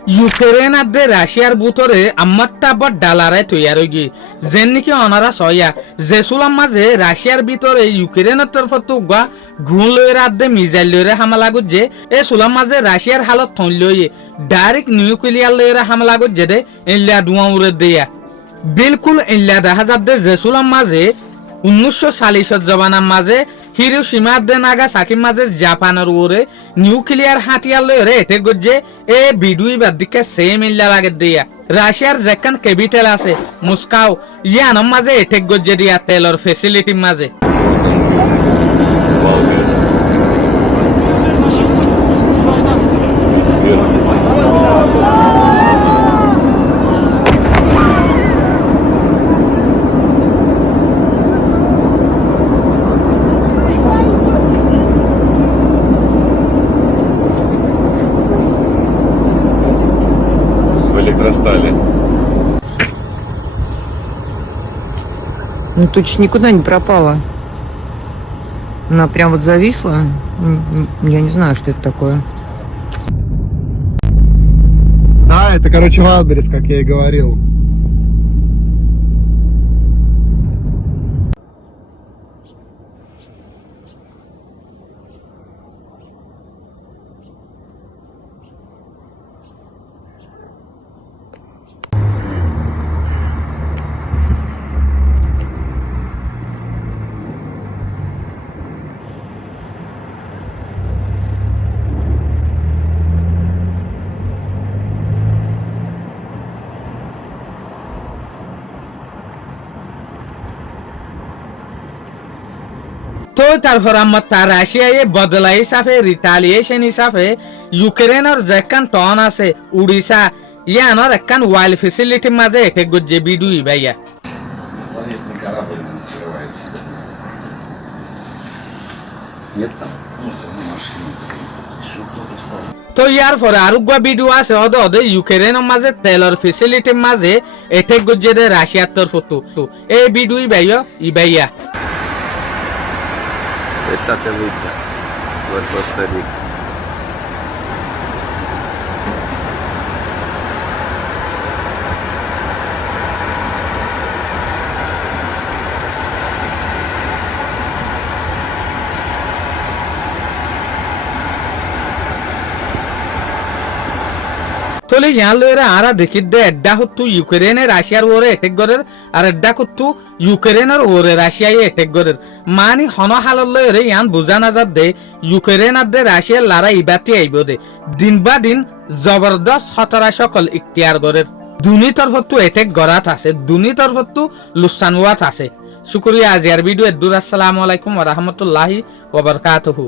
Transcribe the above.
Ukraine আদে রাশিয়ার বুতরে আমাত্তা বড় ডালারে তৈয়ার হয়ে গিয়ে যেন নাকি অনারা সয়া জেসুলাম মাঝে রাশিয়ার ভিতরে ইউক্রেনের তরফ তুগা ড্রোন লয়ের আদে মিসাইল লয়ের হামলা গুজে এ সুলাম মাঝে রাশিয়ার হালত থন লয়ে ডাইরেক্ট নিউক্লিয়ার লয়ের হামলা গুজে দে ইল্লা দুয়া উড়ে দেয়া বিলকুল ইল্লা দেখা যাচ্ছে জেসুলাম মাঝে 1940 জবানার মাঝে হিরোশিমা দে নাগাসাকি মাঝে জাপানের ওরে নিউক্লিয়ার হাতিয়ার লয়ে এটেক গজে এ বিডুই বাদিকে সেম ইল্লা লাগে দিয়া রাশিয়ার যেখান ক্যাপিটাল আছে মস্কো ইয়ানোর মাঝে এটেক গজে দিয়া তেলর ফ্যাসিলিটির মাঝে Электростали. Ну, точно никуда не пропала. Она прям вот зависла. Я не знаю, что это такое. Да, это, короче, Валберес, как я и говорил. তো তারপর আমার তা রাশিয়ায় বদলা হিসাবে রিটালিয়েশন হিসাবে ইউক্রেনের যেখান টন আছে উড়িষ্যা ইয়ানোর একখান ওয়াইল ফেসিলিটির মাঝে এটেক গজে বিডুই ভাইয়া Планетный корабль не скрывается за ним. Нет там? Просто на машине. Еще кто-то встал. তো ইয়ার পরে আরুগা ভিডিও আছে ওদের ইউক্রেনের মাঝে তেলর ফেসিলিটির মাঝে এটেক গজে দে রাশিয়ার তরফ তো এই বিডুই ভাইয়া ই ভাইয়া Это видно. 26 век. তলে ইয়ার লয়েরা আরা দেখি দে এড্ডা হতো ইউক্রেনে রাশিয়ার ওরে এটেক গরের আর এড্ডা করতো ইউক্রেনের ওরে রাশিয়ায় এটেক গরের মানি হন হালত লয়েরে ইয়ান বুঝা না যাত দে ইউক্রেন আর দে রাশিয়ার লারা ইবাতি আইব দে দিন বা দিন জবরদস্ত হতারা সকল ইখতিয়ার গরের দুনি তরফতো এটেক গরাত আছে দুনি তরফতো লুসানওয়াত আছে শুকরিয়া আজিয়ার ভিডিও এদুর আসসালামু আলাইকুম ওয়া রাহমাতুল্লাহি ওয়া বারাকাতুহু